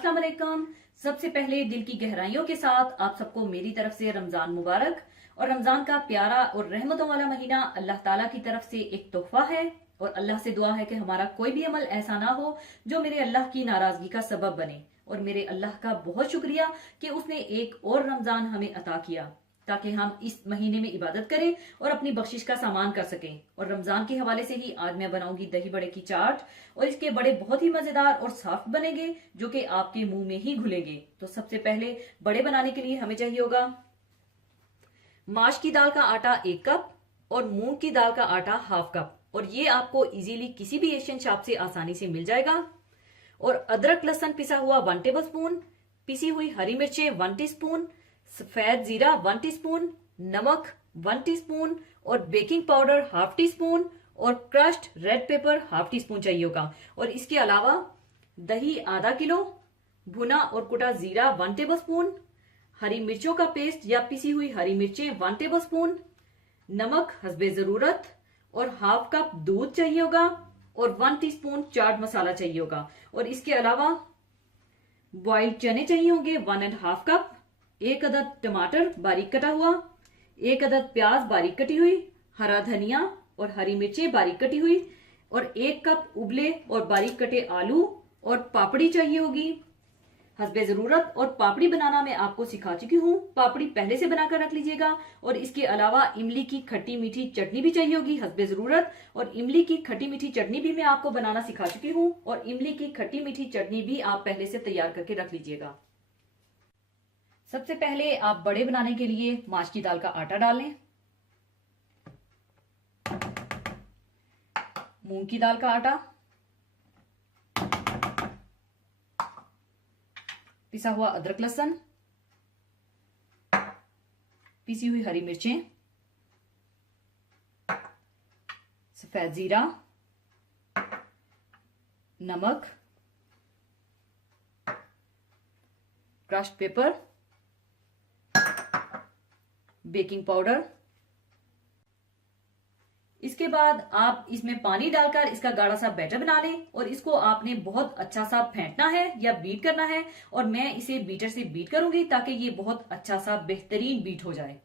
अस्सलाम वालेकुम। सबसे पहले दिल की गहराइयों के साथ आप सबको मेरी तरफ से रमजान मुबारक। और रमजान का प्यारा और रहमतों वाला महीना अल्लाह ताला की तरफ से एक तोहफा है और अल्लाह से दुआ है कि हमारा कोई भी अमल ऐसा ना हो जो मेरे अल्लाह की नाराजगी का सबब बने। और मेरे अल्लाह का बहुत शुक्रिया कि उसने एक और रमजान हमें अता किया ताकि हम इस महीने में इबादत करें और अपनी बख्शिश का सामान कर सकें। और रमजान के हवाले से ही आज मैं बनाऊंगी दही बड़े की चाट और इसके बड़े बहुत ही मजेदार और सॉफ्ट बनेंगे जो कि आपके मुंह में ही घुलेंगे। तो सबसे पहले बड़े बनाने के लिए हमें चाहिए होगा माश की दाल का आटा 1 कप और मूंग की दाल का आटा हाफ कप। और ये आपको इजीली किसी भी एशियन शॉप से आसानी से मिल जाएगा। और अदरक लहसुन पिसा हुआ 1 टेबल स्पून, पिसी हुई हरी मिर्चें 1 टीस्पून, सफेद जीरा 1 टीस्पून, नमक 1 टीस्पून और baking powder half teaspoon और crushed red pepper half teaspoon चाहिए होगा। और इसके अलावा दही आधा किलो, भुना और कुटा जीरा 1 टेबल स्पून, हरी मिर्चों का पेस्ट या पिसी हुई हरी मिर्चें 1 टेबल स्पून, नमक हस्बे जरूरत और हाफ कप दूध चाहिए होगा और 1 टीस्पून चाट मसाला चाहिए होगा। और इसके अलावा बॉइल्ड चने चाहिए होंगे 1.5 कप, 1 अदद टमाटर बारीक कटा हुआ, 1 अदद प्याज बारीक कटी हुई, हरा धनिया और हरी मिर्चें बारीक कटी हुई और 1 कप उबले और बारीक कटे आलू और पापड़ी चाहिए होगी हस्बे जरूरत। और पापड़ी बनाना मैं आपको सिखा चुकी हूँ, पापड़ी पहले से बनाकर रख लीजिएगा। और इसके अलावा इमली की खट्टी मीठी चटनी भी चाहिए होगी हस्बे जरूरत। और इमली की खट्टी मीठी चटनी भी मैं आपको बनाना सिखा चुकी हूँ और इमली की खट्टी मीठी चटनी भी आप पहले से तैयार करके रख लीजिएगा। सबसे पहले आप बड़े बनाने के लिए माश की दाल का आटा डाल लें, मूंग की दाल का आटा, पिसा हुआ अदरक लहसुन, पिसी हुई हरी मिर्चें, सफेद जीरा, नमक, क्रश्ड पेपर, बेकिंग पाउडर। इसके बाद आप इसमें पानी डालकर इसका गाढ़ा सा बैटर बना लें और इसको आपने बहुत अच्छा सा फेंटना है या बीट करना है। और मैं इसे बीटर से बीट करूंगी ताकि ये बहुत अच्छा सा बेहतरीन बीट हो जाए।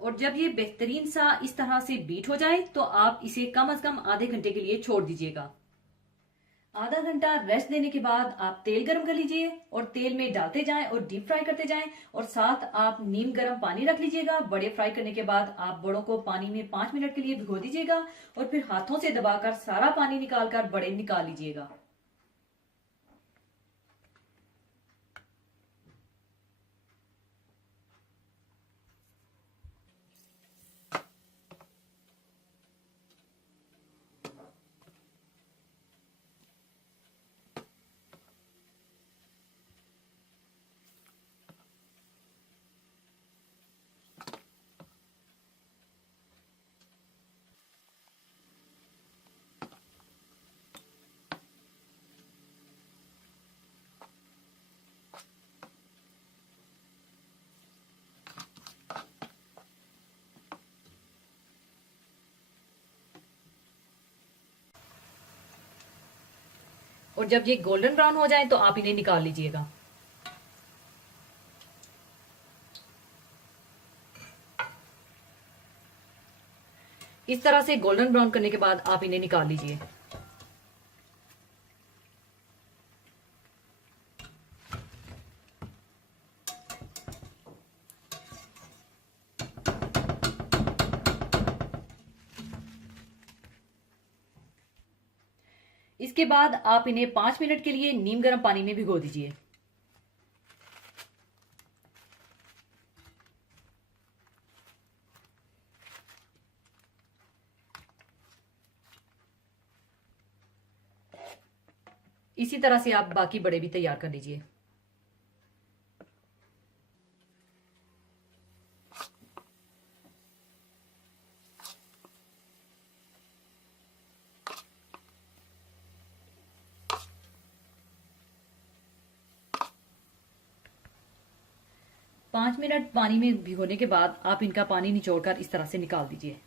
और जब ये बेहतरीन सा इस तरह से बीट हो जाए तो आप इसे कम से कम आधे घंटे के लिए छोड़ दीजिएगा। आधा घंटा रेस्ट देने के बाद आप तेल गर्म कर लीजिए और तेल में डालते जाएं और डीप फ्राई करते जाएं। और साथ आप नीम गर्म पानी रख लीजिएगा। बड़े फ्राई करने के बाद आप बड़ों को पानी में 5 मिनट के लिए भिगो दीजिएगा और फिर हाथों से दबाकर सारा पानी निकालकर बड़े निकाल लीजिएगा। और जब ये गोल्डन ब्राउन हो जाए तो आप इन्हें निकाल लीजिएगा। इस तरह से गोल्डन ब्राउन करने के बाद आप इन्हें निकाल लीजिए। इसके बाद आप इन्हें 5 मिनट के लिए नीम गर्म पानी में भिगो दीजिए। इसी तरह से आप बाकी बड़े भी तैयार कर लीजिए। 5 मिनट पानी में भिगोने के बाद आप इनका पानी निचोड़कर इस तरह से निकाल दीजिए।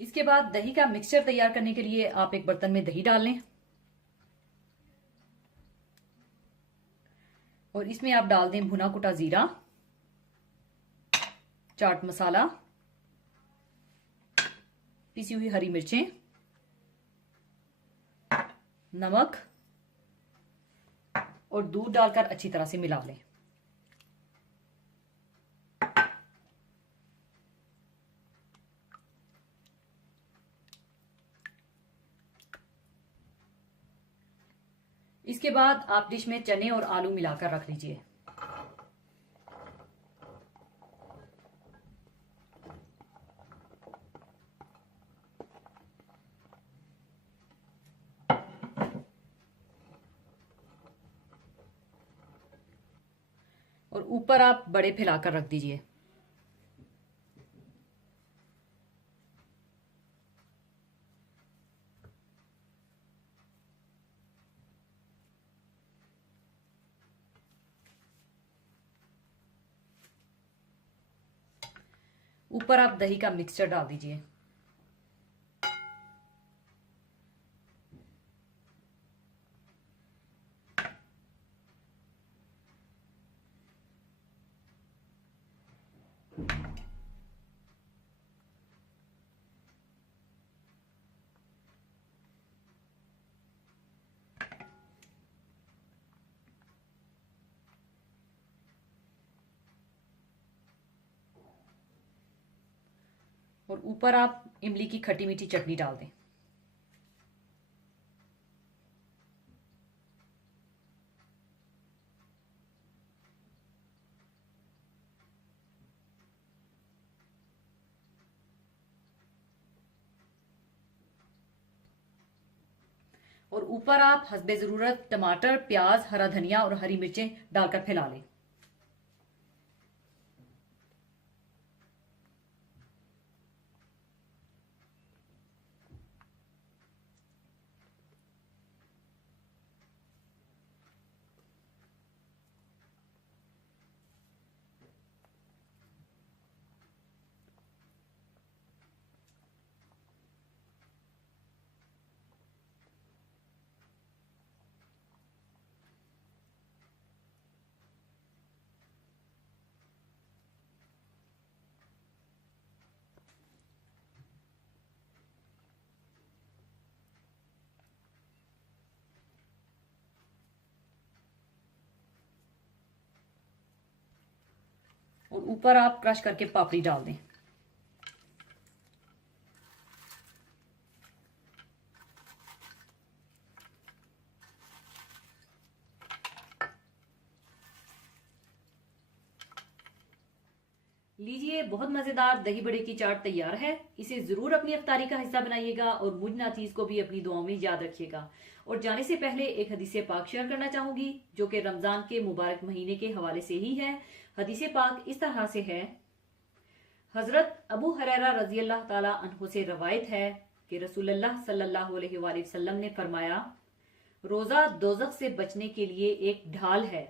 इसके बाद दही का मिक्सचर तैयार करने के लिए आप एक बर्तन में दही डाल लें और इसमें आप डाल दें भुना कुटा जीरा, चाट मसाला, पिसी हुई हरी मिर्चें, नमक और दूध डालकर अच्छी तरह से मिला लें। इसके बाद आप डिश में चने और आलू मिलाकर रख लीजिए। और ऊपर आप बड़े फैलाकर रख दीजिए। ऊपर आप दही का मिक्सचर डाल दीजिए। और ऊपर आप इमली की खट्टी मीठी चटनी डाल दें। और ऊपर आप हस्बे जरूरत टमाटर, प्याज, हरा धनिया और हरी मिर्चें डालकर फैला लें। और ऊपर आप क्रश करके पापड़ी डाल दें। लीजिए, बहुत मजेदार दही बड़े की चाट तैयार है। इसे जरूर अपनी इफ्तारी का हिस्सा बनाइएगा और मुझ नाचीज को भी अपनी दुआओं में याद रखिएगा। और जाने से पहले एक हदीस पाक शेयर करना चाहूंगी जो कि रमजान के मुबारक महीने के हवाले से ही है। हदीस पाक इस तरह से है। हजरत अबू हुरैरा रजी अल्लाह ताला अन्हु से रवायत है कि रसूलुल्लाह सल्लल्लाहु अलैहि वसल्लम ने फरमाया, रोजा दोजख से बचने के लिए एक ढाल है,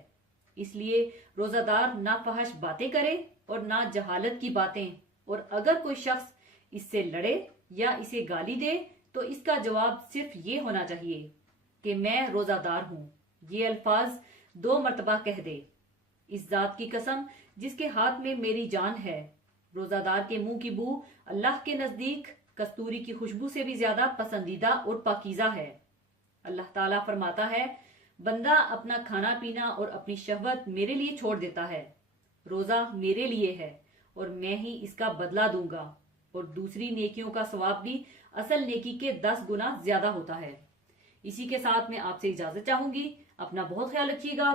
इसलिए रोजादार ना फहश बातें करे और ना जहालत की बातें। और अगर कोई शख्स इससे लड़े या इसे गाली दे तो इसका जवाब सिर्फ ये होना चाहिए कि मैं रोजादार हूं। ये अल्फाज 2 मरतबा कह दे। इस जात की कसम जिसके हाथ में मेरी जान है, रोजादार के मुंह की बू अल्लाह के नजदीक कस्तूरी की खुशबू से भी ज्यादा पसंदीदा और पाकीज़ा है। अल्लाह ताला फरमाता है, बंदा अपना खाना पीना और अपनी शहवत मेरे लिए छोड़ देता है। रोजा मेरे लिए है और मैं ही इसका बदला दूंगा, और दूसरी नेकियों का सवाब भी असल नेकी के 10 गुना ज्यादा होता है। इसी के साथ मैं आपसे इजाजत चाहूंगी। अपना बहुत ख्याल रखिएगा।